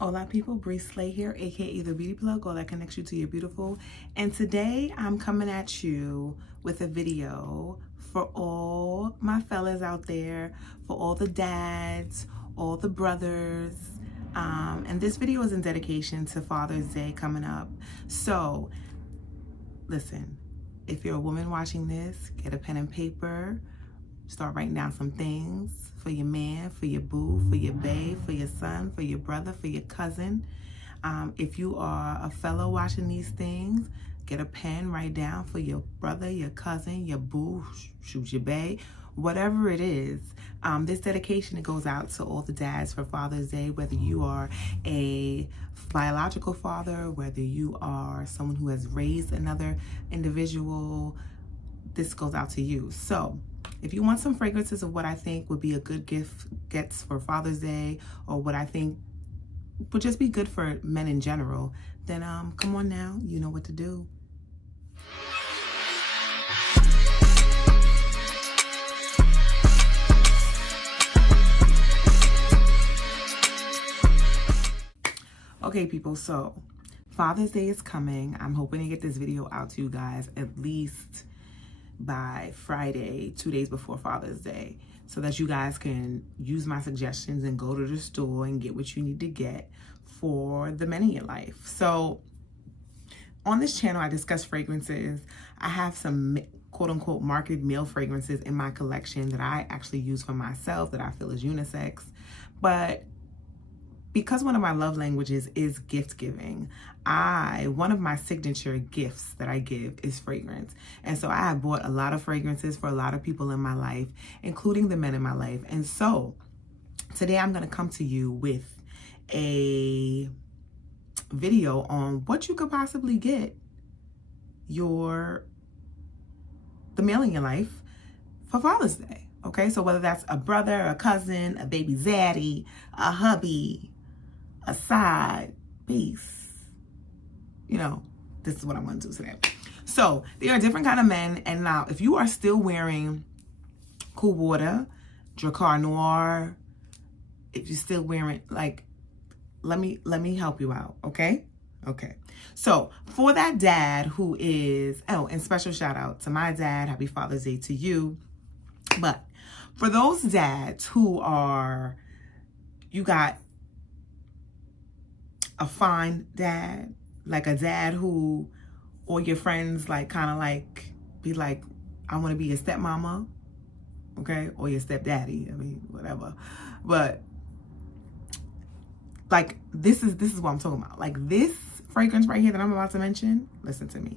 Hola people, Bree Slay here, aka the Beauty Plug, all that connects you to your beautiful. And today I'm coming at you with a video for all my fellas out there, for all the dads, all the brothers. And this video is in dedication to Father's Day coming up. So listen, if you're a woman watching this, get a pen and paper, start writing down some things for your man, for your boo, for your babe, for your son, for your brother, for your cousin. If you are a fellow watching these things, get a pen, write down for your brother, your cousin, your boo, shoot your babe, whatever it is. This dedication, it goes out to all the dads for Father's Day, whether you are a biological father, whether you are someone who has raised another individual, this goes out to you. So if you want some fragrances of what I think would be a good gift gets for Father's Day, or what I think would just be good for men in general, then come on now, you know what to do. Okay people, so Father's Day is coming. I'm hoping to get this video out to you guys at least by Friday, 2 days before Father's Day, so that you guys can use my suggestions and go to the store and get what you need to get for the men in your life. So on this channel, I discuss fragrances. I have some quote unquote marketed male fragrances in my collection that I actually use for myself that I feel is unisex. But because one of my love languages is gift giving, one of my signature gifts that I give is fragrance. And so I have bought a lot of fragrances for a lot of people in my life, including the men in my life. And so today I'm going to come to you with a video on what you could possibly get the male in your life for Father's Day. Okay, so whether that's a brother, a cousin, a baby zaddy, a hubby, a side piece, you know, this is what I'm going to do today. So there are different kind of men, and now if you are still wearing Cool Water, Dracar Noir, if you're still wearing, like, let me help you out, okay? Okay. So for that dad who is, and special shout out to my dad, happy Father's Day to you. But for those dads who are, you got a fine dad, like a dad who all your friends like kind of like be like, I want to be your stepmama, okay, or your stepdaddy, I mean, whatever. But like this is what I'm talking about. Like this fragrance right here that I'm about to mention, listen to me.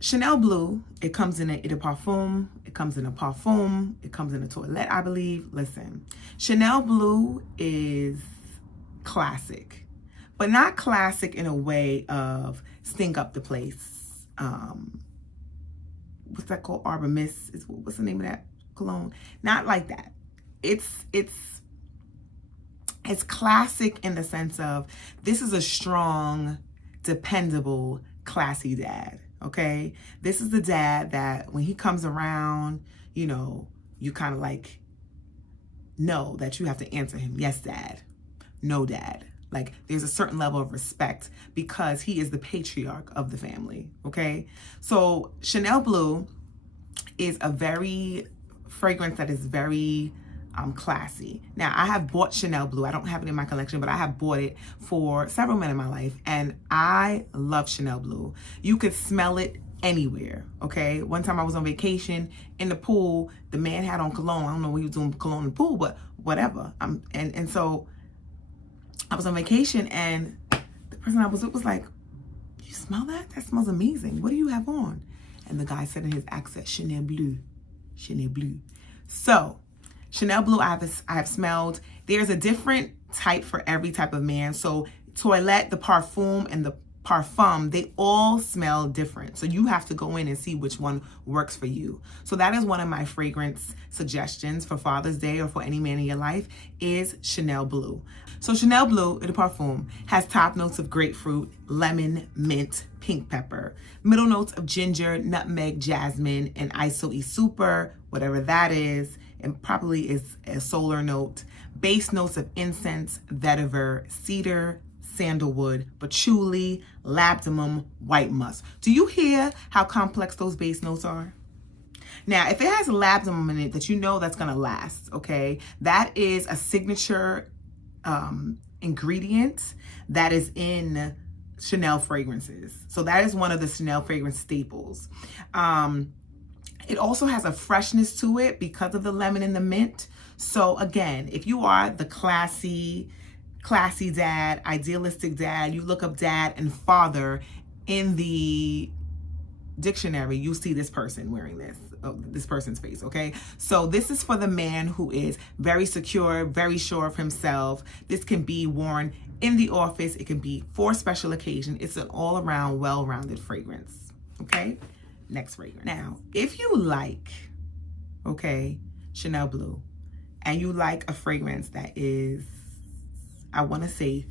Chanel Bleu, it comes in a Parfum, it comes in a Parfum, it comes in a Toilette, I believe. Listen, Chanel Bleu is classic, but not classic in a way of stink up the place. What's that called? Arbor Mist. What's the name of that cologne? Not like that. It's classic in the sense of this is a strong, dependable, classy dad. Okay, this is the dad that when he comes around, you know, you kind of like know that you have to answer him. Yes, dad. No, dad. Like there's a certain level of respect because he is the patriarch of the family. Okay, so Chanel Bleu is a very fragrance that is very classy. Now I have bought Chanel Bleu. I don't have it in my collection, but I have bought it for several men in my life, and I love Chanel Bleu. You could smell it anywhere. Okay, one time I was on vacation in the pool. The man had on cologne. I don't know what he was doing cologne in the pool, but whatever. And so I was on vacation, and the person I was with was like, "You smell that? That smells amazing. What do you have on?" And the guy said in his accent, "Chanel Bleu, Chanel Bleu." So Chanel Bleu, I have smelled. There's a different type for every type of man. So Toilette, the Parfum, and the Parfum, they all smell different. So you have to go in and see which one works for you. So that is one of my fragrance suggestions for Father's Day or for any man in your life is Chanel Bleu. So Chanel Bleu, the Parfum, has top notes of grapefruit, lemon, mint, pink pepper, middle notes of ginger, nutmeg, jasmine, and iso e super, whatever that is, It probably is a solar note. Base notes of incense, vetiver, cedar, sandalwood, patchouli, labdanum, white musk. Do you hear how complex those base notes are? Now, if it has labdanum in it, that you know that's going to last, okay? That is a signature ingredient that is in Chanel fragrances. So that is one of the Chanel fragrance staples. It also has a freshness to it because of the lemon and the mint. So again, if you are the classy dad, idealistic dad, you look up dad and father in the dictionary, you see this person wearing this person's face, okay? So this is for the man who is very secure, very sure of himself. This can be worn in the office. It can be for special occasion. It's an all-around, well-rounded fragrance, okay? Next fragrance. Now, if you like, okay, Chanel Bleu, and you like a fragrance that is, I want to say,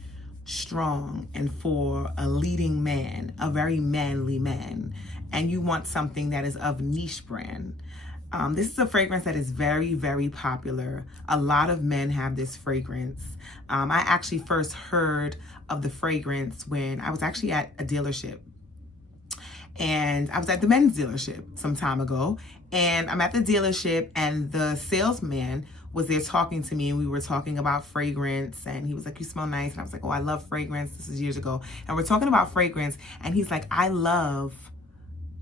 strong and for a leading man, a very manly man, and you want something that is of niche brand, this is a fragrance that is very, very popular. A lot of men have this fragrance. I actually first heard of the fragrance when I was actually at a dealership. And I was at the men's dealership some time ago. And I'm at the dealership and the salesman was there talking to me, and we were talking about fragrance, and he was like, you smell nice. And I was like, oh, I love fragrance. This is years ago. And we're talking about fragrance, and he's like, I love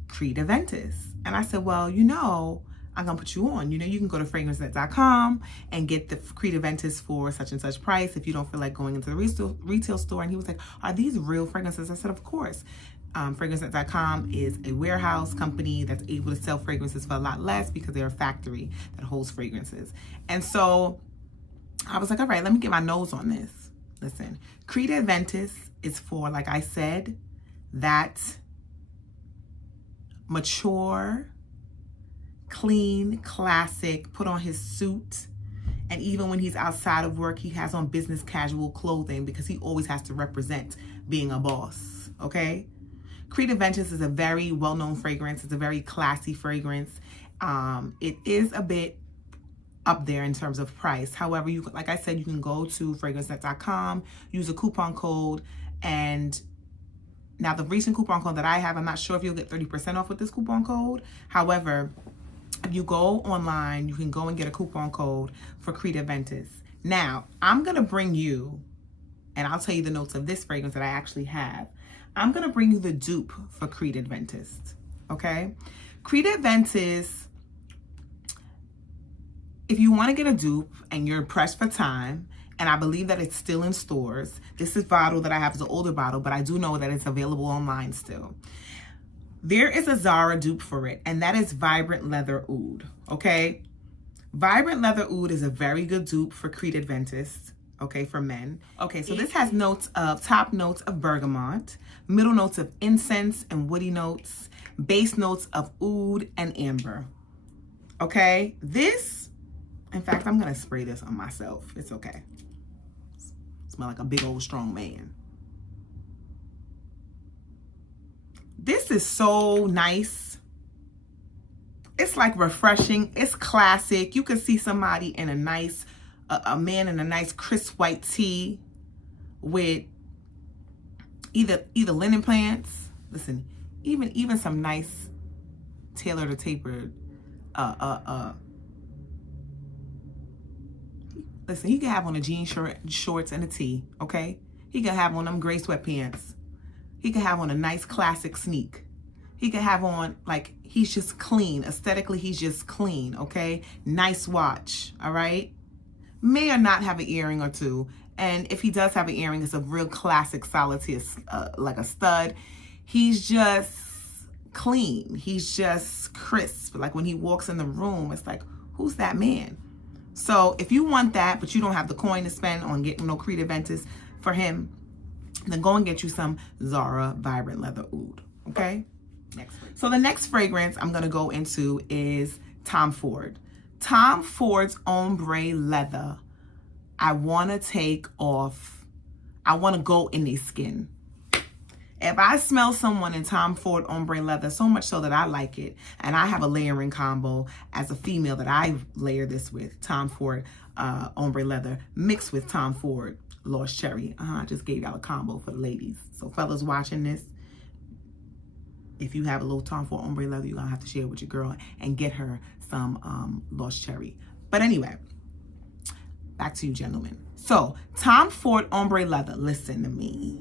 Creed Adventis. And I said, well, you know, I'm gonna put you on. You know, you can go to fragrancenet.com and get the Creed Adventis for such and such price if you don't feel like going into the retail store. And he was like, are these real fragrances? I said, of course. Fragrancenet.com is a warehouse company that's able to sell fragrances for a lot less because they're a factory that holds fragrances. And so I was like, all right, let me get my nose on this. Listen, Creed Adventis is for, like I said, that mature, clean, classic, put on his suit. And even when he's outside of work, he has on business casual clothing because he always has to represent being a boss, okay? Creed Adventis is a very well-known fragrance. It's a very classy fragrance. It is a bit up there in terms of price. However, you, like I said, you can go to fragrancenet.com, use a coupon code, and now the recent coupon code that I have, I'm not sure if you'll get 30% off with this coupon code. However, if you go online, you can go and get a coupon code for Creed Adventis. Now, I'm going to bring you, and I'll tell you the notes of this fragrance that I actually have. I'm going to bring you the dupe for Creed Adventis, okay? Creed Adventis, if you want to get a dupe and you're pressed for time, and I believe that it's still in stores. This is bottle that I have is an older bottle, but I do know that it's available online still. There is a Zara dupe for it, and that is Vibrant Leather Oud, okay? Vibrant Leather Oud is a very good dupe for Creed Adventis, okay, for men. Okay, so this has notes of, top notes of bergamot, middle notes of incense and woody notes, base notes of oud and amber, okay? This, in fact, I'm gonna spray this on myself. It's okay. Smell like a big old strong man. This is so nice. It's like refreshing. It's classic. You can see somebody in a nice, a man in a nice crisp white tee with either linen pants. Listen, even some nice tailored or tapered. Listen, he can have on a jean shorts and a tee, okay? He can have on them gray sweatpants. He can have on a nice classic sneak. He can have on, like, he's just clean. Aesthetically, he's just clean, okay? Nice watch, all right? May or not have an earring or two. And if he does have an earring, it's a real classic solitaire, like a stud. He's just clean. He's just crisp. Like when he walks in the room, it's like, who's that man? So if you want that, but you don't have the coin to spend on getting no Creed Adventis for him, then go and get you some Zara Vibrant Leather Oud, okay? So the next fragrance I'm gonna go into is Tom Ford. Tom Ford's Ombre Leather. I wanna take off, I wanna go in their skin. If I smell someone in Tom Ford ombre leather, so much so that I like it, and I have a layering combo as a female that I layer this with, Tom Ford ombre leather mixed with Tom Ford Lost Cherry. I just gave y'all a combo for the ladies. So fellas watching this, if you have a little Tom Ford ombre leather, you're gonna have to share it with your girl and get her some Lost Cherry. But anyway, back to you, gentlemen. So Tom Ford ombre leather, listen to me,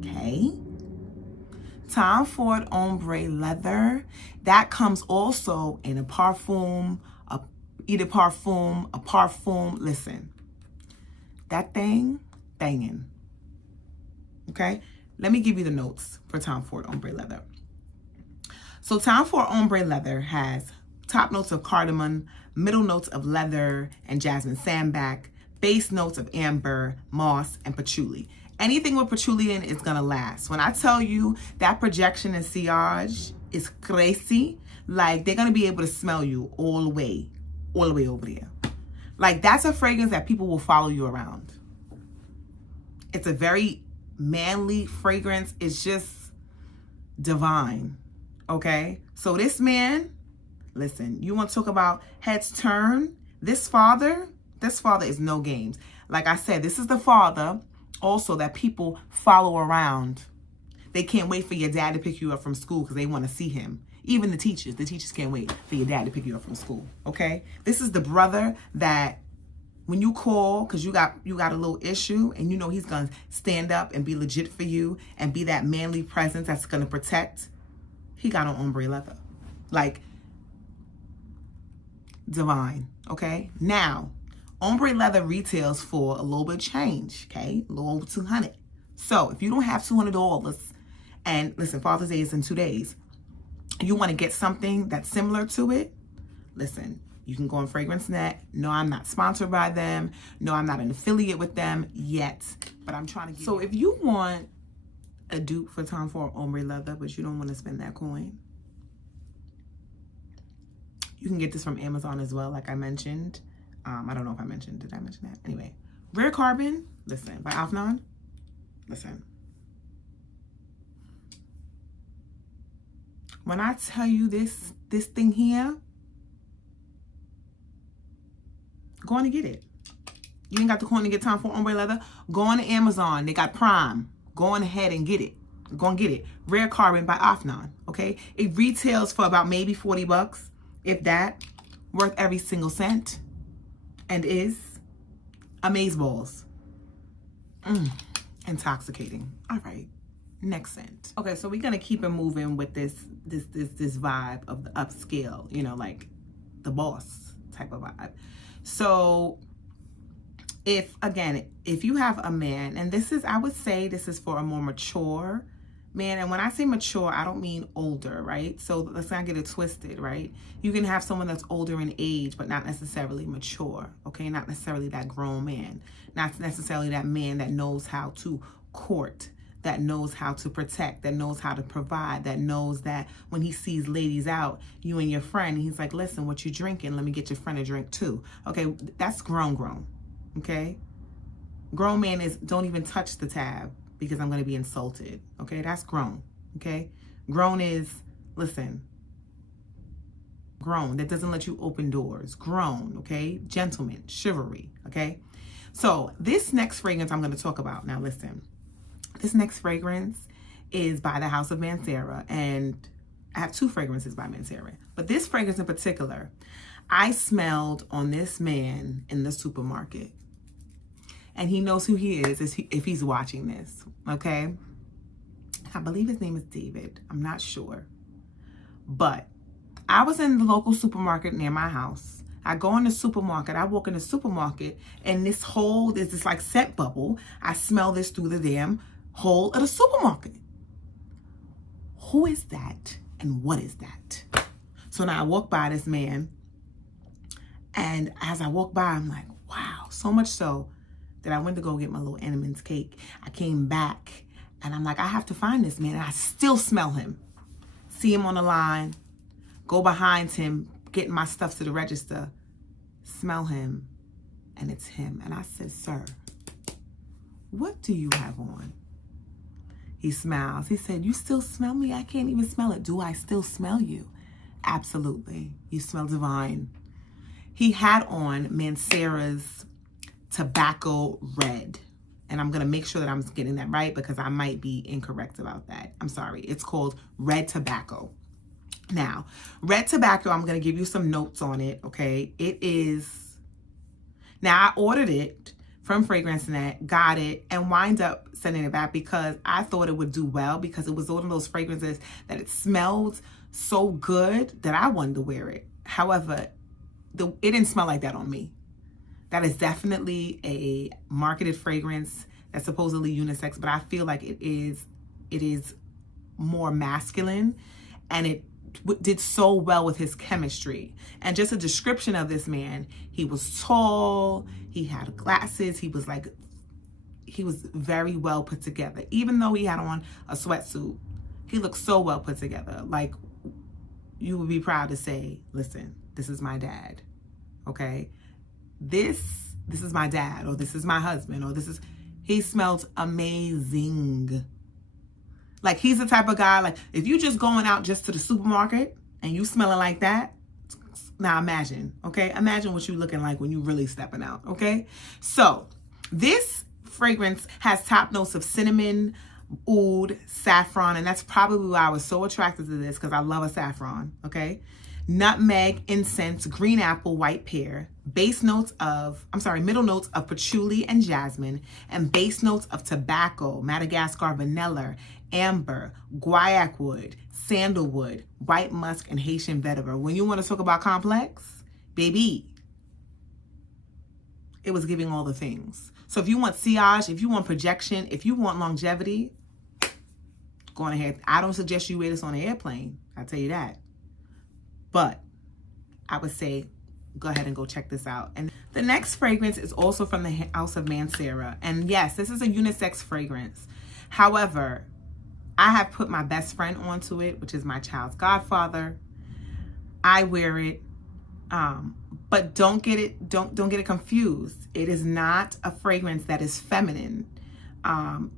okay? Tom Ford ombre leather, that comes also in a parfum, a parfum. Listen, that thingin'. Okay, let me give you the notes for Tom Ford ombre leather. So Tom Ford ombre leather has top notes of cardamom, middle notes of leather and jasmine sandback, base notes of amber, moss, and patchouli. Anything with patchouli in is gonna last. When I tell you that projection and sillage is crazy, like they're gonna be able to smell you all the way over there. Like that's a fragrance that people will follow you around. It's a very manly fragrance. It's just divine, okay? So this man, listen, you want to talk about heads turn? This father is no games. Like I said, this is the father also that people follow around. They can't wait for your dad to pick you up from school because they want to see him. Even the teachers can't wait for your dad to pick you up from school, okay? This is the brother that when you call because you got a little issue and you know he's going to stand up and be legit for you and be that manly presence that's going to protect, he got on ombre leather. Like, divine, okay? Now, ombre leather retails for a little bit of change, okay? A little over $200. So if you don't have $200, and listen, Father's Day is in 2 days, you want to get something that's similar to it, listen, you can go on FragranceNet. No, I'm not sponsored by them. No, I'm not an affiliate with them yet, but I'm trying to get. So if you want a dupe for Tom Ford ombre leather, but you don't want to spend that coin, you can get this from Amazon as well, like I mentioned. I don't know if I mentioned, did I mention that? Anyway, Rare Carbon, listen, by Afnan, listen. When I tell you this thing here, go on and get it. You ain't got the coin to get Tom Ford ombre leather? Go on to Amazon. They got Prime. Go on ahead and get it. Go and get it. Rare Carbon by Afnan, okay? It retails for about maybe $40, if that. Worth every single cent. And is amazeballs. Intoxicating. All right. Next scent. Okay, so we're gonna keep it moving with this vibe of the upscale, you know, like the boss type of vibe. So if you have a man, and this is, I would say this is for a more mature man, and when I say mature, I don't mean older, right? So let's not get it twisted, right? You can have someone that's older in age, but not necessarily mature, okay? Not necessarily that grown man, not necessarily that man that knows how to court, that knows how to protect, that knows how to provide, that knows that when he sees ladies out, you and your friend, he's like, listen, what you drinking? Let me get your friend a drink too. Okay, that's grown, okay? Grown man is, don't even touch the tab because I'm going to be insulted, okay? That's grown, okay? Grown is, listen, grown, that doesn't let you open doors. Grown, okay? Gentleman, chivalry, okay? So this next fragrance I'm going to talk about, now listen, this next fragrance is by the House of Mancera, and I have 2 fragrances by Mancera, but this fragrance in particular, I smelled on this man in the supermarket, and he knows who he is if he's watching this, okay? I believe his name is David. I'm not sure, but I was in the local supermarket near my house. I go in the supermarket, I walk in the supermarket, and there's this like scent bubble. I smell this through the damn hole of the supermarket. Who is that and what is that? So now I walk by this man, and as I walk by, I'm like, wow, so much so that I went to go get my little Entenmann's cake. I came back and I'm like, I have to find this man. And I still smell him. See him on the line, go behind him, getting my stuff to the register, smell him, and it's him. And I said, sir, what do you have on? He smiles. He said, "You still smell me? I can't even smell it. Do I still smell you?" Absolutely. You smell divine. He had on Mancera's Tobacco Red. And I'm going to make sure that I'm getting that right because I might be incorrect about that. I'm sorry. It's called Red Tobacco. Now, Red Tobacco, I'm going to give you some notes on it, okay? It is... Now, I ordered it from Fragrance Net, got it, and wind up sending it back because I thought it would do well because it was one of those fragrances that it smelled so good that I wanted to wear it. However, it didn't smell like that on me. That is definitely a marketed fragrance that's supposedly unisex, but I feel like it is more masculine, and it did so well with his chemistry. And just a description of this man, he was tall, he had glasses, he was very well put together. Even though he had on a sweatsuit, he looked so well put together. Like, you would be proud to say, listen, this is my dad, okay? This is my dad, or this is my husband, or he smelled amazing. Like, he's the type of guy, like, if you just going out just to the supermarket and you smelling like that, now imagine, okay? Imagine what you looking like when you really stepping out, okay? So, this fragrance has top notes of cinnamon, oud, saffron, and that's probably why I was so attracted to this, because I love a saffron, okay? Nutmeg, incense, green apple, white pear, middle notes of patchouli and jasmine, and base notes of tobacco, Madagascar vanilla, amber, guaiac wood, sandalwood, white musk, and Haitian vetiver. When you want to talk about complex, baby, it was giving all the things. So if you want sillage, if you want projection, if you want longevity, go on ahead. I don't suggest you wear this on an airplane. I'll tell you that. But I would say, go ahead and go check this out. And the next fragrance is also from the house of Mancera. And yes, this is a unisex fragrance. However, I have put my best friend onto it, which is my child's godfather. I wear it. But don't get it confused. It is not a fragrance that is feminine.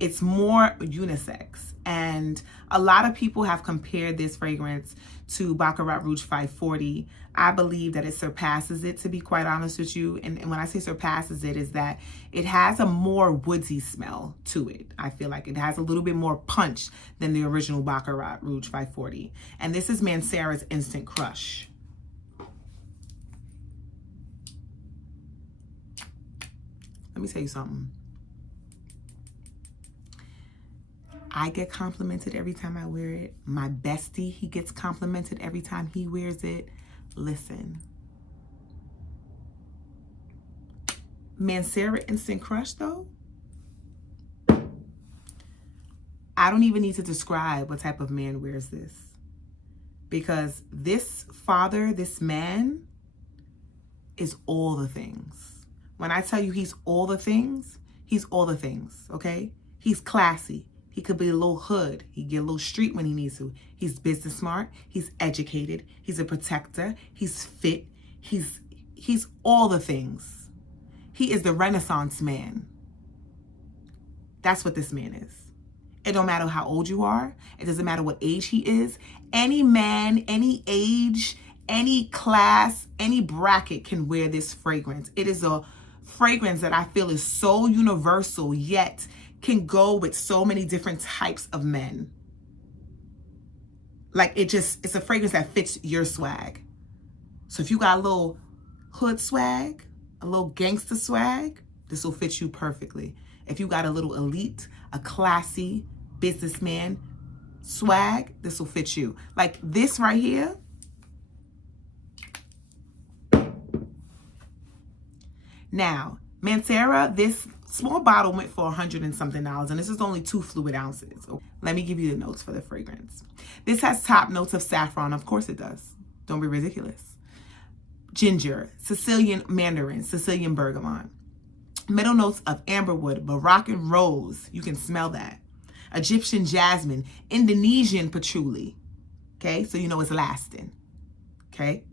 It's more unisex. And a lot of people have compared this fragrance to Baccarat Rouge 540. I believe that it surpasses it, to be quite honest with you. And when I say surpasses it, is that it has a more woodsy smell to it. I feel like it has a little bit more punch than the original Baccarat Rouge 540. And this is Mancera's Instant Crush. Let me tell you something. I get complimented every time I wear it. My bestie, he gets complimented every time he wears it. Listen. Mancera Instant Crush, though, I don't even need to describe what type of man wears this. Because this father, this man, is all the things. When I tell you he's all the things, okay? He's classy. He could be a little hood. He get a little street when he needs to. He's business smart. He's educated. He's a protector. He's fit. He's all the things. He is the Renaissance man. That's what this man is. It don't matter how old you are. It doesn't matter what age he is. Any man, any age, any class, any bracket can wear this fragrance. It is a fragrance that I feel is so universal, yet can go with so many different types of men. Like, it's a fragrance that fits your swag. So if you got a little hood swag, a little gangster swag, this will fit you perfectly. If you got a little elite, a classy businessman swag, this will fit you. Like this right here. Now, Mancera, this small bottle went for $100 and something, and this is only 2 fluid ounces. Let me give you the notes for the fragrance. This has top notes of saffron. Of course it does. Don't be ridiculous. Ginger, Sicilian mandarin, Sicilian bergamot. Middle notes of amberwood, Moroccan rose. You can smell that. Egyptian jasmine, Indonesian patchouli. Okay, so you know it's lasting. Okay.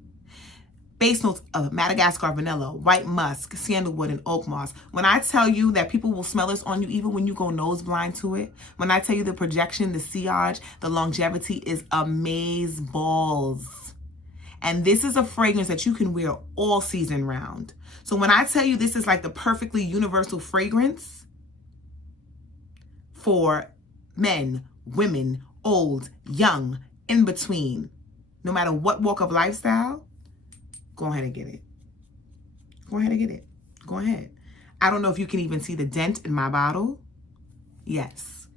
Base notes of Madagascar vanilla, white musk, sandalwood, and oak moss. When I tell you that people will smell this on you even when you go nose blind to it, when I tell you the projection, the sillage, the longevity is amaze balls. And this is a fragrance that you can wear all season round. So when I tell you this is like the perfectly universal fragrance for men, women, old, young, in between, no matter what walk of lifestyle, go ahead and get it. Go ahead and get it. Go ahead. I don't know if you can even see the dent in my bottle. Yes.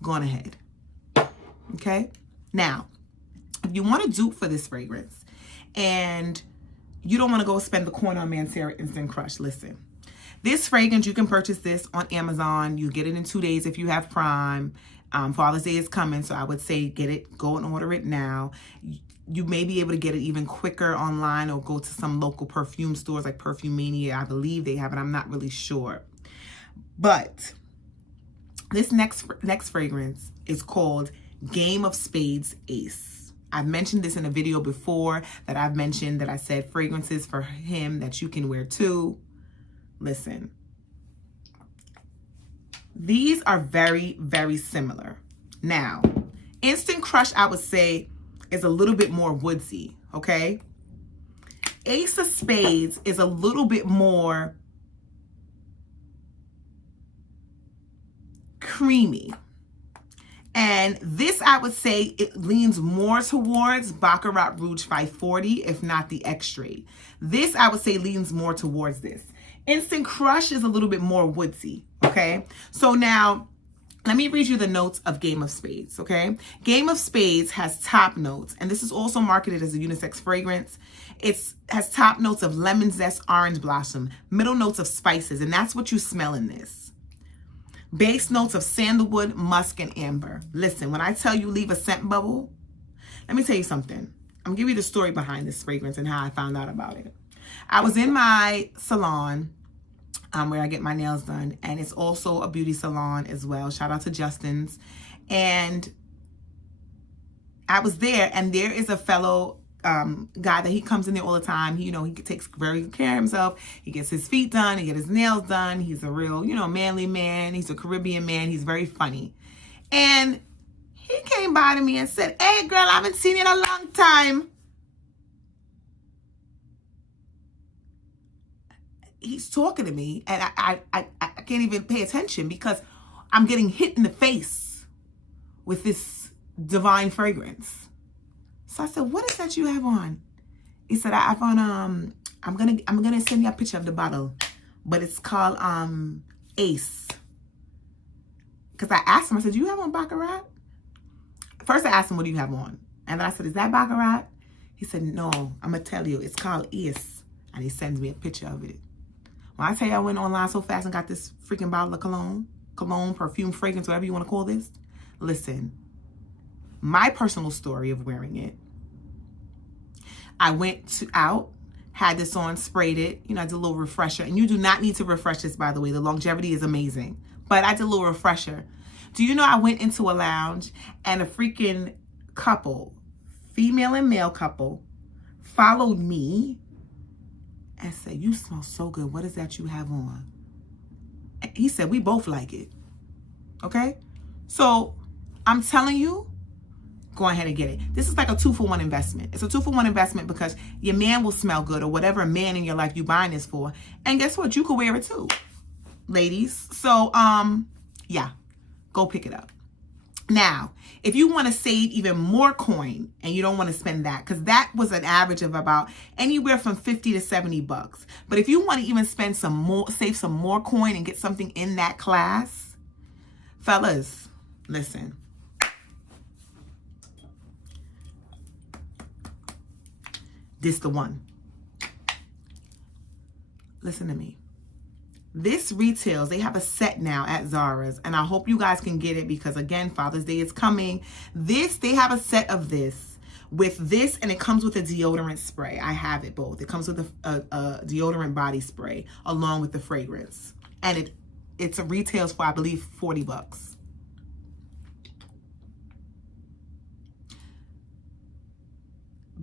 Go on ahead. Okay? Now, if you want to dupe for this fragrance and you don't want to go spend the coin on Mancera Instant Crush, listen. This fragrance, you can purchase this on Amazon. You get it in 2 days if you have Prime. Father's Day is coming, so I would say get it, go and order it now. You may be able to get it even quicker online or go to some local perfume stores like Perfumania. I believe they have it. I'm not really sure. But this next fragrance is called Game of Spades Ace. I've mentioned this in a video before that I've mentioned that I said fragrances for him that you can wear too. Listen. These are very, very similar. Now, Instant Crush, I would say, is a little bit more woodsy, okay? Ace of Spades is a little bit more creamy. And this, I would say, it leans more towards Baccarat Rouge 540, if not the X-Straight. This, I would say, leans more towards this. Instant Crush is a little bit more woodsy, okay? So now, let me read you the notes of Game of Spades, okay? Game of Spades has top notes, and this is also marketed as a unisex fragrance. It has top notes of lemon zest, orange blossom, middle notes of spices, and that's what you smell in this. Base notes of sandalwood, musk, and amber. Listen, when I tell you leave a scent bubble, let me tell you something. I'm gonna give you the story behind this fragrance and how I found out about it. I was in my salon where I get my nails done, and it's also a beauty salon as well. Shout out to Justin's. And I was there, and there is a fellow guy that he comes in there all the time. He, he takes very good care of himself. He gets his feet done. He gets his nails done. He's a real, manly man. He's a Caribbean man. He's very funny. And he came by to me and said, "Hey, girl, I haven't seen you in a long time." He's talking to me, and I can't even pay attention because I'm getting hit in the face with this divine fragrance. So I said, "What is that you have on?" He said, "I have on I'm gonna send you a picture of the bottle, but it's called Ace." Because I asked him, I said, "Do you have on Baccarat?" First I asked him, "What do you have on?" And then I said, "Is that Baccarat?" He said, "No, I'm gonna tell you, it's called Ace." And he sends me a picture of it. When I tell you I went online so fast and got this freaking bottle of cologne, perfume, fragrance, whatever you want to call this, listen, my personal story of wearing it, I went out, had this on, sprayed it, I did a little refresher. And you do not need to refresh this, by the way. The longevity is amazing. But I did a little refresher. Do you know I went into a lounge and a freaking couple, female and male couple, followed me and said, "You smell so good. What is that you have on?" And he said, "We both like it." Okay? So I'm telling you, go ahead and get it. This is like a 2-for-1 investment. It's a 2-for-1 investment because your man will smell good, or whatever man in your life you buying this for. And guess what? You could wear it too, ladies. So, yeah, go pick it up. Now, if you want to save even more coin and you don't want to spend that, because that was an average of about anywhere from $50 to $70. But if you want to even spend some more, save some more coin and get something in that class, fellas, listen. This the one. Listen to me. This retails, they have a set now at Zara's, and I hope you guys can get it because, again, Father's Day is coming. They have a set of this with this, and it comes with a deodorant spray. I have it both. It comes with a deodorant body spray along with the fragrance, and it retails for, I believe, $40.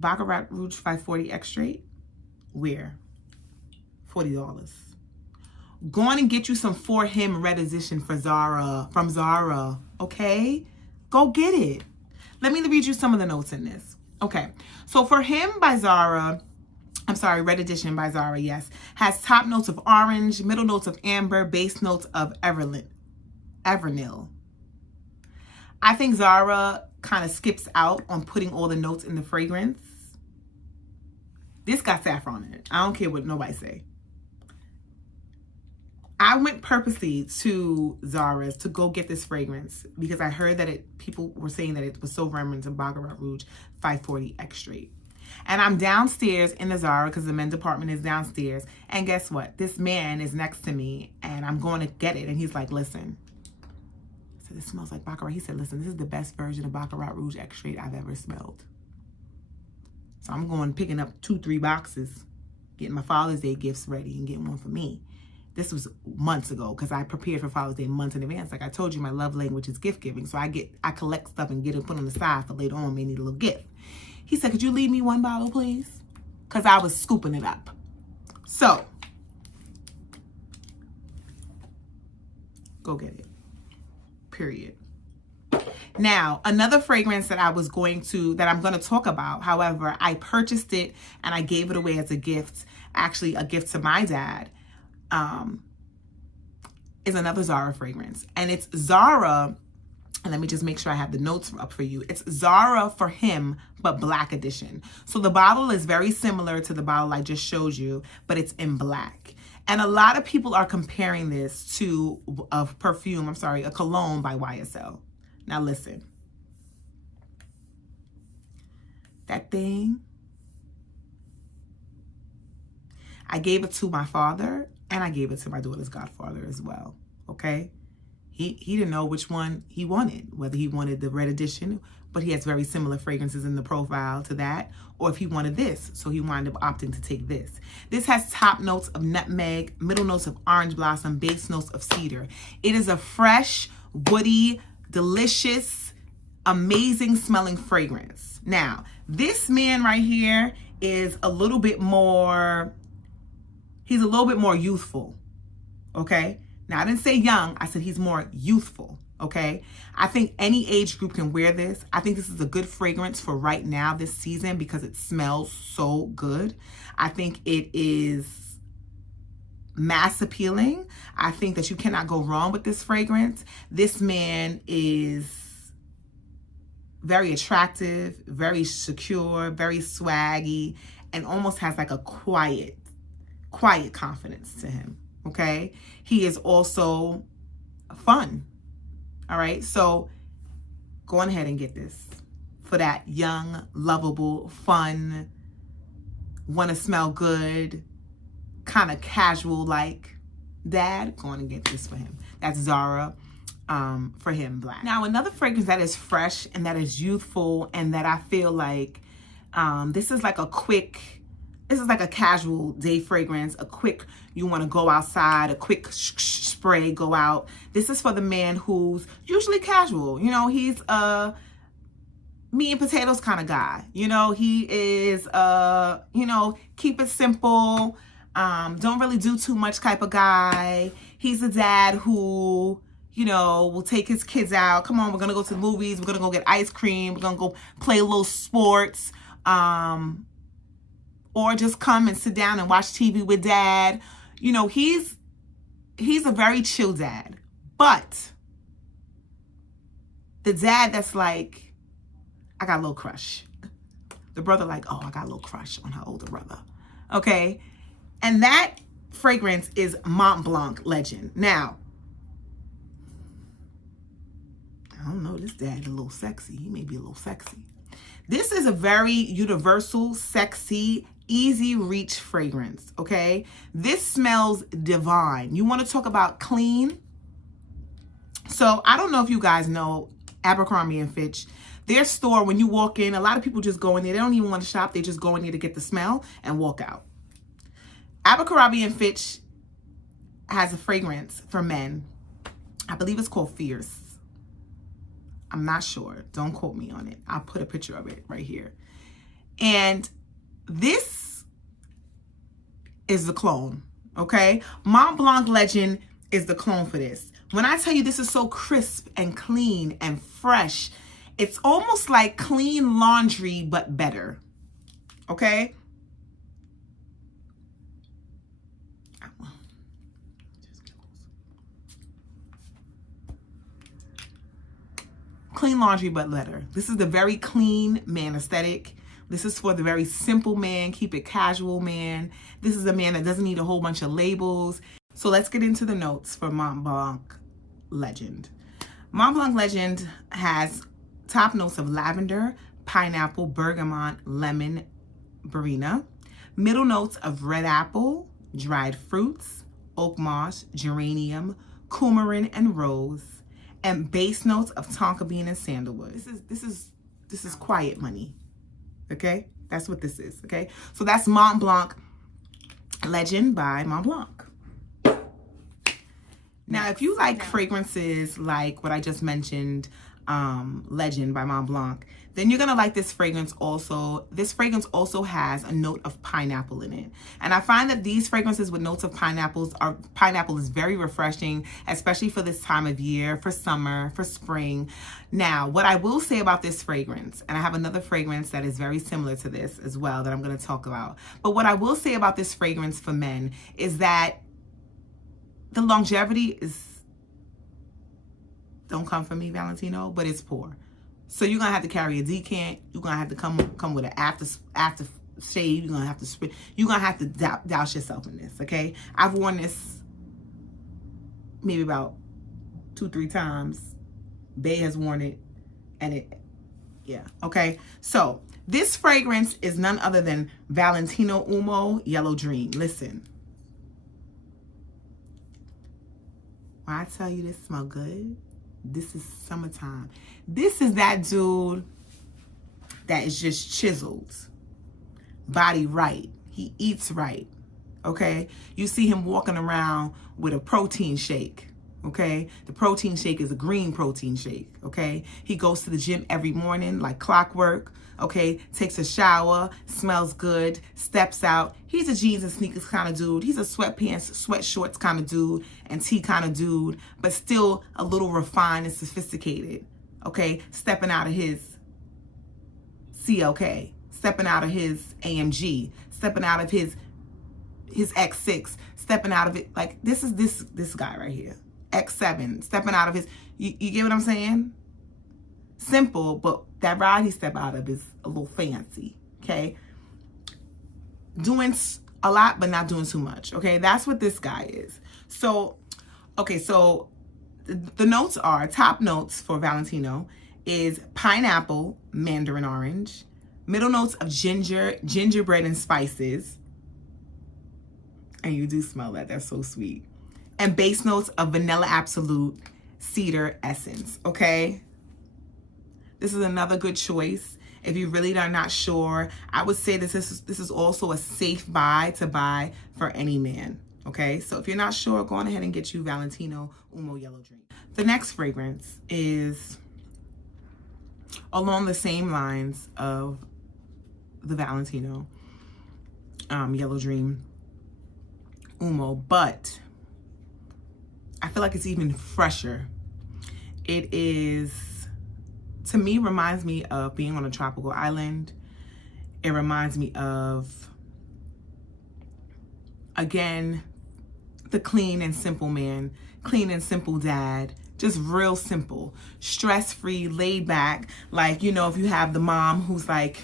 Baccarat Rouge 540 X straight. Where? $40. Go on and get you some For Him Red Edition from Zara, okay? Go get it. Let me read you some of the notes in this. Okay, so For Him by Zara, Red Edition by Zara, yes, has top notes of orange, middle notes of amber, base notes of Evernil. I think Zara kind of skips out on putting all the notes in the fragrance. This got saffron in it. I don't care what nobody say. I went purposely to Zara's to go get this fragrance because I heard that people were saying that it was so reminiscent of Baccarat Rouge 540 X straight. And I'm downstairs in the Zara because the men's department is downstairs. And guess what? This man is next to me and I'm going to get it. And he's like, listen. I said, it smells like Baccarat. He said, listen, this is the best version of Baccarat Rouge X straight I've ever smelled. So I'm going picking up 2-3 boxes, getting my Father's Day gifts ready and getting one for me. This was months ago because I prepared for Father's Day months in advance. Like I told you, my love language is gift giving. So I collect stuff and get it put on the side for later on. May need a little gift. He said, could you leave me one bottle, please? Because I was scooping it up. So, go get it. Period. Now, another fragrance that I'm going to talk about, however, I purchased it and I gave it away as a gift, actually a gift to my dad, is another Zara fragrance. And it's Zara, and let me just make sure I have the notes up for you. It's Zara For Him, but black edition. So the bottle is very similar to the bottle I just showed you, but it's in black. And a lot of people are comparing this to a cologne by YSL. Now listen. That thing, I gave it to my father and I gave it to my daughter's godfather as well, okay? He didn't know which one he wanted, whether he wanted the red edition, but he has very similar fragrances in the profile to that, or if he wanted this, so he wound up opting to take this. This has top notes of nutmeg, middle notes of orange blossom, base notes of cedar. It is a fresh, woody, delicious, amazing smelling fragrance. Now, this man right here is a little bit more, he's a little bit more youthful, okay? Now, I didn't say young, I said he's more youthful, okay? I think any age group can wear this. I think this is a good fragrance for right now, this season, because it smells so good. I think it is mass appealing. I think that you cannot go wrong with this fragrance. This man is very attractive, very secure, very swaggy, and almost has like a quiet confidence to him, okay? He is also fun, all right? So go on ahead and get this for that young, lovable, fun, want to smell good, kind of casual like dad. Go on and get this for him. That's Zara For Him Black. Now, another fragrance that is fresh and that is youthful and that I feel like this is like a casual day fragrance, a quick, you want to go outside, a quick spray, go out. This is for the man who's usually casual. You know, he's a meat and potatoes kind of guy. You know, he is, you know, keep it simple, don't really do too much type of guy. He's a dad who, you know, will take his kids out. Come on, we're going to go to the movies. We're going to go get ice cream. We're going to go play a little sports. Or just come and sit down and watch TV with dad. You know, he's a very chill dad. But the dad that's like, I got a little crush. The brother like, oh, I got a little crush on her older brother. Okay? And that fragrance is Mont Blanc Legend. Now, I don't know, this dad a little sexy. He may be a little sexy. This is a very universal, sexy, easy reach fragrance, okay? This smells divine. You want to talk about clean? So I don't know if you guys know Abercrombie and Fitch. Their store, when you walk in, a lot of people just go in there. They don't even want to shop. They just go in there to get the smell and walk out. Abercrombie and Fitch has a fragrance for men. I believe it's called Fierce. I'm not sure. Don't quote me on it. I'll put a picture of it right here. And this is the clone, okay? Mont Blanc Legend is the clone for this. When I tell you this is so crisp and clean and fresh, it's almost like clean laundry, but better, okay? Clean laundry, but better. This is the very clean man aesthetic. This is for the very simple man, keep it casual man. This is a man that doesn't need a whole bunch of labels. So let's get into the notes for Mont Blanc Legend. Mont Blanc Legend has top notes of lavender, pineapple, bergamot, lemon, berina. Middle notes of red apple, dried fruits, oak moss, geranium, coumarin, and rose. And base notes of tonka bean and sandalwood. This is quiet money. Okay? That's what this is, okay? So that's Mont Blanc Legend by Mont Blanc. Now, if you like fragrances like what I just mentioned, Legend by Mont Blanc, then you're gonna like this fragrance also. This fragrance also has a note of pineapple in it. And I find that these fragrances with notes of pineapple is very refreshing, especially for this time of year, for summer, for spring. Now, what I will say about this fragrance, and I have another fragrance that is very similar to this as well that I'm gonna talk about. But what I will say about this fragrance for men is that the longevity is, don't come for me, Valentino, but it's poor. So you're gonna have to carry a decant. You're gonna have to come with an after shave. You're gonna have to spray. You're gonna have to douse yourself in this. Okay, I've worn this maybe about 2-3 times. Bae has worn it, and yeah. Okay, so this fragrance is none other than Valentino Uomo Yellow Dream. Listen, when I tell you this smell good, this is summertime. This is that dude that is just chiseled, body right. He eats right, okay? You see him walking around with a protein shake, okay? The protein shake is a green protein shake, okay? He goes to the gym every morning like clockwork, okay? Takes a shower, smells good, steps out. He's a jeans and sneakers kind of dude. He's a sweatpants, sweatshorts kind of dude and tee kind of dude, but still a little refined and sophisticated, okay? Stepping out of his CLK, stepping out of his AMG, stepping out of his X6, stepping out of it. Like, this is this guy right here, X7, stepping out of his, you get what I'm saying? Simple, but that ride he stepped out of is a little fancy, okay? Doing a lot, but not doing too much, okay? That's what this guy is. So, okay, so the notes are, top notes for Valentino is pineapple, mandarin orange, middle notes of ginger, gingerbread and spices, and you do smell that, that's so sweet, and base notes of vanilla absolute, cedar essence, okay? This is another good choice. If you really are not sure, I would say this is also a safe buy to buy for any man, okay? So if you're not sure, go on ahead and get you Valentino Uomo Yellow Dream. The next fragrance is along the same lines of the Valentino Yellow Dream Uomo, but I feel like it's even fresher. It is, to me, reminds me of being on a tropical island. It reminds me of, again, the clean and simple man, clean and simple dad, just real simple, stress-free, laid back. Like, you know, if you have the mom who's like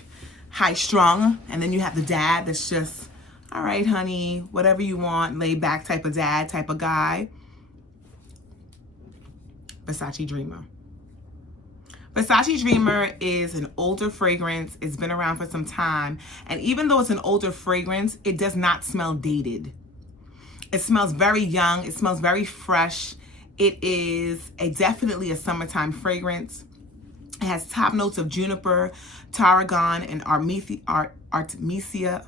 high strung, and then you have the dad that's just, all right, honey, whatever you want, laid back type of dad, type of guy. Versace Dreamer. Versace Dreamer is an older fragrance. It's been around for some time. And even though it's an older fragrance, it does not smell dated. It smells very young. It smells very fresh. It is definitely a summertime fragrance. It has top notes of juniper, tarragon, and artemisia.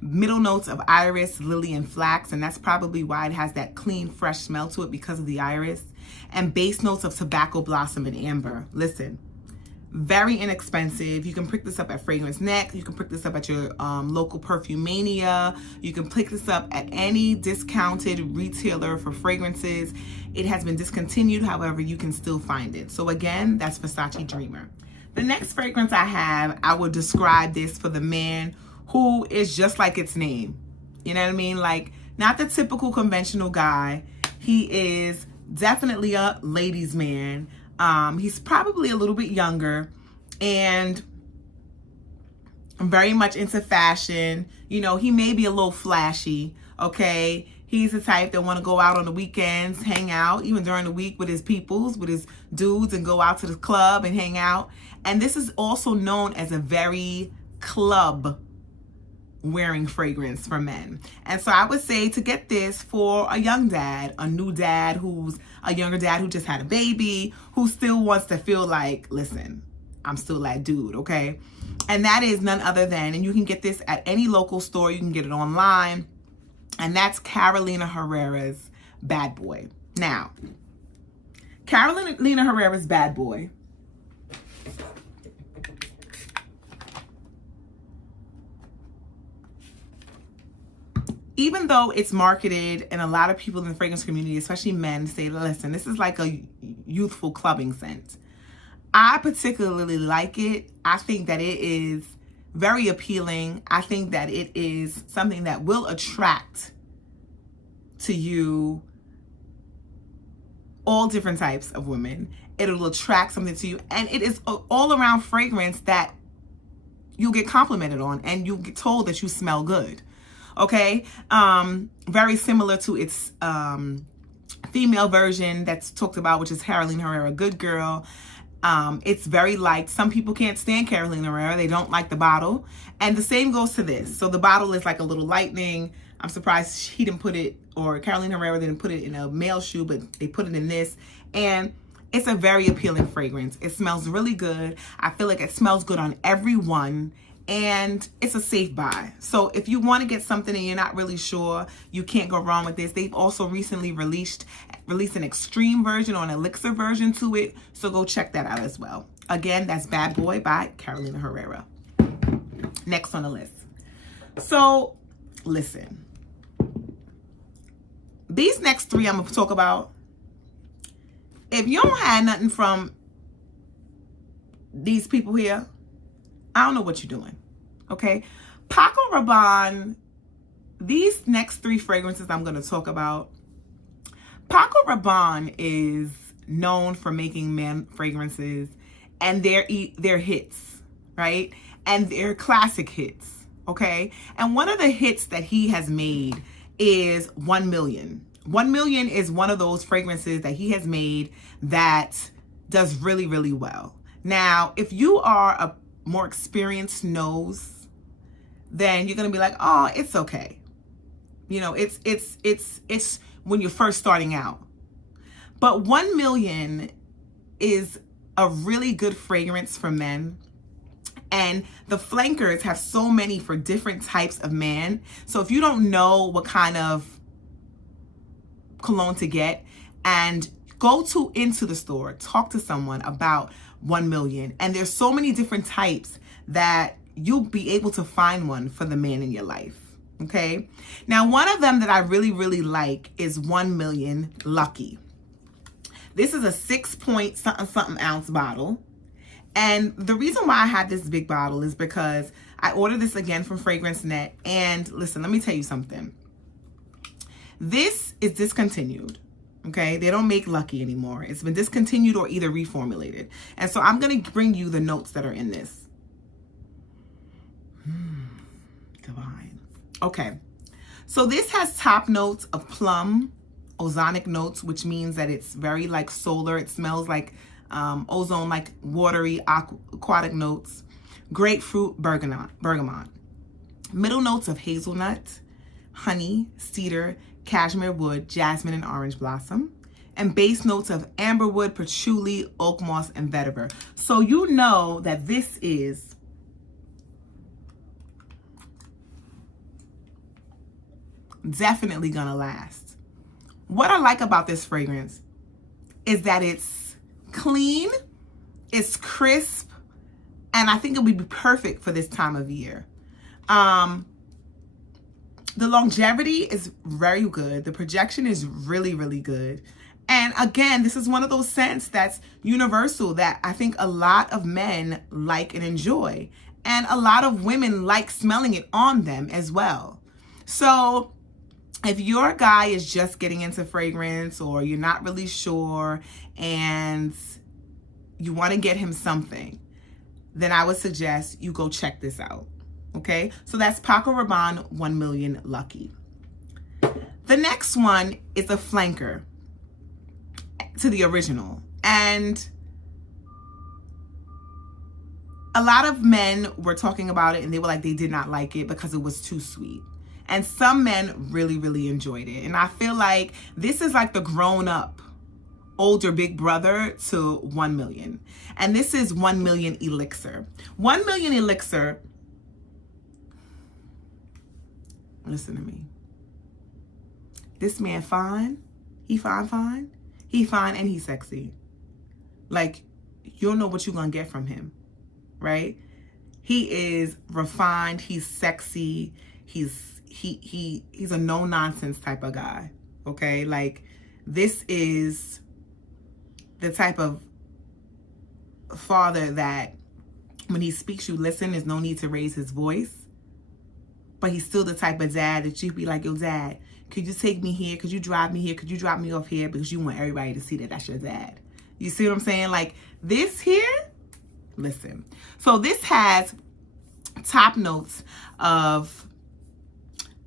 Middle notes of iris, lily, and flax. And that's probably why it has that clean, fresh smell to it, because of the iris. And base notes of tobacco blossom and amber. Listen, Very inexpensive. You can pick this up at Fragrance Next. You can pick this up at your local Perfumania. You can pick this up at any discounted retailer for fragrances. It has been discontinued, however, you can still find it. So again, that's Versace Dreamer. The next fragrance I have, I would describe this for the man who is just like its name. You know what I mean? Like, not the typical conventional guy. He is definitely a ladies' man. He's probably a little bit younger and very much into fashion. You know, he may be a little flashy, okay? He's the type that want to go out on the weekends, hang out, even during the week with his peoples, with his dudes, and go out to the club and hang out. And this is also known as a very club wearing fragrance for men. And so I would say to get this for a young dad, a new dad, who's a younger dad who just had a baby, who still wants to feel like, listen, I'm still that dude, okay? And that is none other than, and you can get this at any local store, you can get it online, and that's Carolina Herrera's Bad Boy. Now, Carolina Herrera's Bad Boy, even though it's marketed and a lot of people in the fragrance community, especially men, say, listen, this is like a youthful clubbing scent. I particularly like it. I think that it is very appealing. I think that it is something that will attract to you all different types of women. It'll attract something to you. And it is an all-around fragrance that you'll get complimented on and you'll get told that you smell good. Okay? Very similar to its female version that's talked about, which is Carolina Herrera Good Girl. It's very liked. Some people can't stand Carolina Herrera. They don't like the bottle. And the same goes to this. So the bottle is like a little lightning. I'm surprised he didn't put it, or Carolina Herrera didn't put it in a male shoe, but they put it in this. And it's a very appealing fragrance. It smells really good. I feel like it smells good on everyone. And it's a safe buy. So if you want to get something and you're not really sure, you can't go wrong with this. They've also recently released an extreme version or an elixir version to it. So go check that out as well. Again, that's Bad Boy by Carolina Herrera. Next on the list. So listen, these next three I'm going to talk about, if you don't have nothing from these people here, I don't know what you're doing, okay? Paco Rabanne, these next three fragrances I'm going to talk about, Paco Rabanne is known for making men fragrances, and they're hits, right? And they're classic hits, okay? And one of the hits that he has made is 1 Million. 1 Million is one of those fragrances that he has made that does really, really well. Now, if you are a more experienced nose, then you're gonna be like, oh, it's okay. You know, it's when you're first starting out. But 1 Million is a really good fragrance for men. And the flankers have so many for different types of men. So if you don't know what kind of cologne to get, and go into the store, talk to someone about 1 Million. And there's so many different types that you'll be able to find one for the man in your life. Okay. Now, one of them that I really, really like is 1 Million Lucky. This is a 6-point-something ounce bottle. And the reason why I had this big bottle is because I ordered this again from Fragrance Net. And listen, let me tell you something. This is discontinued. Okay, they don't make Lucky anymore. It's been discontinued or either reformulated. And so I'm going to bring you the notes that are in this. Divine. Okay, so this has top notes of plum, ozonic notes, which means that it's very like solar. It smells like ozone, like watery aquatic notes. Grapefruit, bergamot. Middle notes of hazelnut, honey, cedar, cashmere wood, jasmine, and orange blossom. And base notes of amberwood, patchouli, oak moss, and vetiver. So you know that this is definitely gonna last. What I like about this fragrance is that it's clean, it's crisp, And I think it would be perfect for this time of year. The longevity is very good. The projection is really, really good. And again, this is one of those scents that's universal that I think a lot of men like and enjoy. And a lot of women like smelling it on them as well. So if your guy is just getting into fragrance or you're not really sure and you want to get him something, then I would suggest you go check this out. Okay, so that's Paco Rabanne 1 Million Lucky. The next one is a flanker to the original. And a lot of men were talking about it and they were like they did not like it because it was too sweet. And some men really, really enjoyed it. And I feel like this is like the grown-up, older big brother to 1 Million. And this is 1 Million Elixir. 1 Million Elixir, listen to me. This man fine. He fine. He fine and he's sexy. Like, you don't know what you're going to get from him, right? He is refined. He's sexy. He's a no-nonsense type of guy, okay? Like, this is the type of father that when he speaks, you listen. There's no need to raise his voice. But he's still the type of dad that you'd be like, yo, dad, could you take me here? Could you drive me here? Could you drop me off here? Because you want everybody to see that that's your dad. You see what I'm saying? Like, this here, listen. So this has top notes of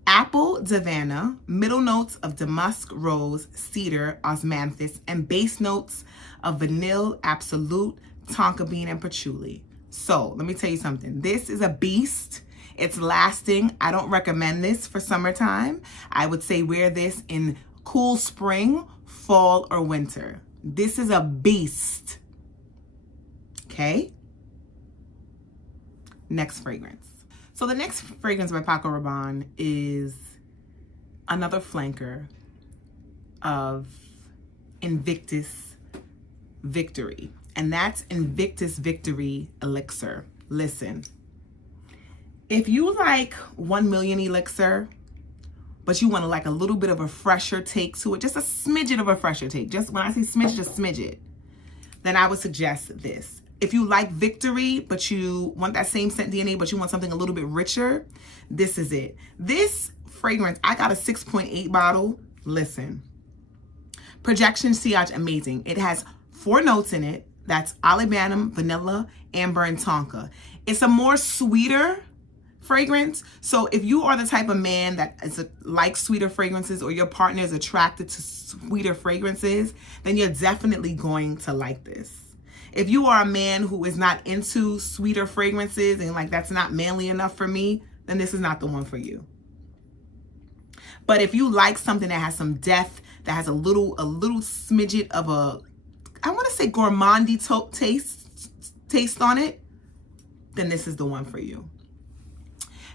apple, Davana, middle notes of damask, rose, cedar, osmanthus, and base notes of vanilla, absolute, tonka bean, and patchouli. So let me tell you something. This is a beast. It's lasting. I don't recommend this for summertime. I would say wear this in cool spring, fall, or winter. This is a beast. Okay? Next fragrance. So the next fragrance by Paco Rabanne is another flanker of Invictus Victory. And that's Invictus Victory Elixir. Listen. If you like 1 Million Elixir, but you want to like a little bit of a fresher take to it, just a smidget of a fresher take, just when I say smidge, just smidget, then I would suggest this. If you like Victory, but you want that same scent DNA, but you want something a little bit richer, this is it. This fragrance, I got a 6.8 bottle. Listen. Projection sillage, amazing. It has 4 notes in it. That's olibanum, vanilla, amber, and tonka. It's a more sweeter fragrance. So if you are the type of man that likes sweeter fragrances, or your partner is attracted to sweeter fragrances, then you're definitely going to like this. If you are a man who is not into sweeter fragrances and like that's not manly enough for me, then this is not the one for you. But if you like something that has some depth, that has a little smidget of a, I want to say gourmandy taste on it, then this is the one for you.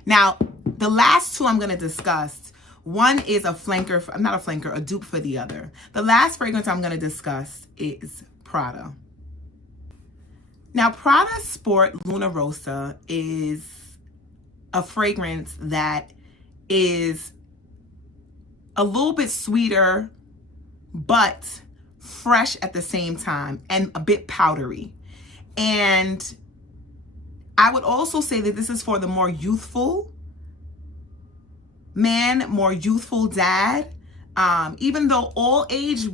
Now, the last two I'm going to discuss, one is a flanker, not a flanker, a dupe for the other. The last fragrance I'm going to discuss is Prada. Now, Prada Sport Luna Rossa is a fragrance that is a little bit sweeter, but fresh at the same time and a bit powdery. And I would also say that this is for the more youthful man, more youthful dad. Even though all age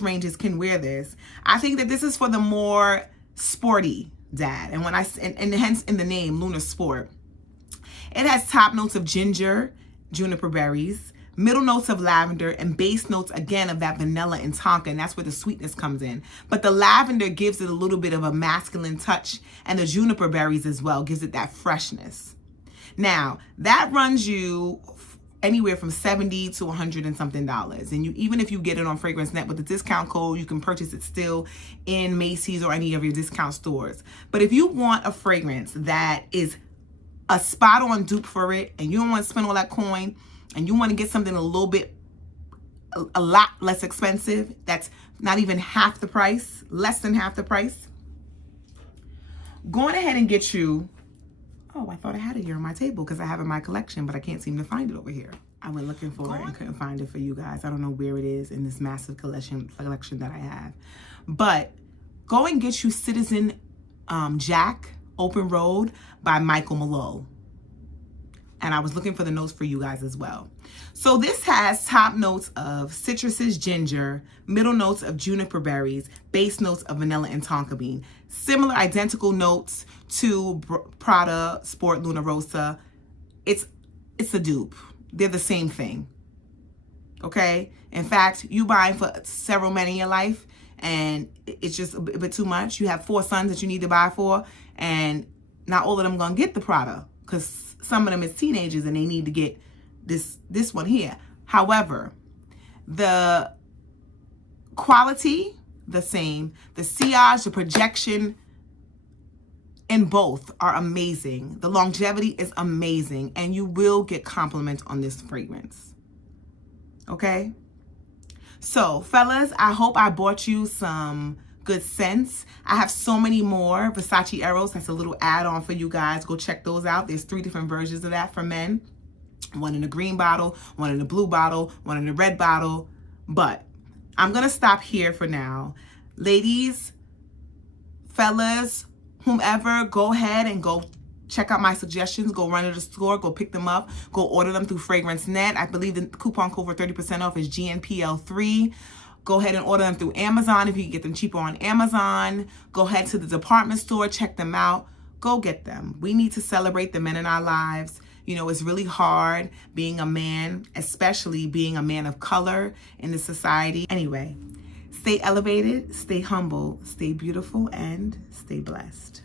ranges can wear this, I think that this is for the more sporty dad. And when and hence in the name Luna Sport, it has top notes of ginger, juniper berries, middle notes of lavender, and base notes again of that vanilla and tonka, and that's where the sweetness comes in. But the lavender gives it a little bit of a masculine touch, and the juniper berries as well gives it that freshness. Now, that runs you anywhere from $70 to $100 and something. And even if you get it on Fragrance Net with the discount code, you can purchase it still in Macy's or any of your discount stores. But if you want a fragrance that is a spot-on dupe for it, and you don't want to spend all that coin, and you want to get something a little bit, a lot less expensive, that's not even half the price, less than half the price, going ahead and get you, oh, I thought I had it here on my table because I have it in my collection, but I can't seem to find it over here. I went looking for it and couldn't find it for you guys. I don't know where it is in this massive collection that I have. But go and get you Citizen Jack Open Road by Michael Malul. And I was looking for the notes for you guys as well. So this has top notes of citruses, ginger, middle notes of juniper berries, base notes of vanilla and tonka bean. Similar identical notes to Prada Sport Luna Rossa. It's a dupe. They're the same thing. Okay? In fact, you buying for several men in your life and it's just a bit too much. You have 4 sons that you need to buy for, and not all of them gonna get the Prada because some of them is teenagers and they need to get this one here. However, the quality, the same. The sillage, the projection in both are amazing. The longevity is amazing, and you will get compliments on this fragrance. Okay? So, fellas, I hope I bought you some good scents. I have so many more. Versace Eros, that's a little add-on for you guys. Go check those out. There's 3 different versions of that for men. One in the green bottle, one in the blue bottle, one in the red bottle. But I'm going to stop here for now. Ladies, fellas, whomever, go ahead and go check out my suggestions. Go run to the store. Go pick them up. Go order them through Fragrance Net. I believe the coupon code for 30% off is GNPL3. Go ahead and order them through Amazon if you can get them cheaper on Amazon. Go ahead to the department store. Check them out. Go get them. We need to celebrate the men in our lives. You know, it's really hard being a man, especially being a man of color in this society. Anyway, stay elevated, stay humble, stay beautiful, and stay blessed.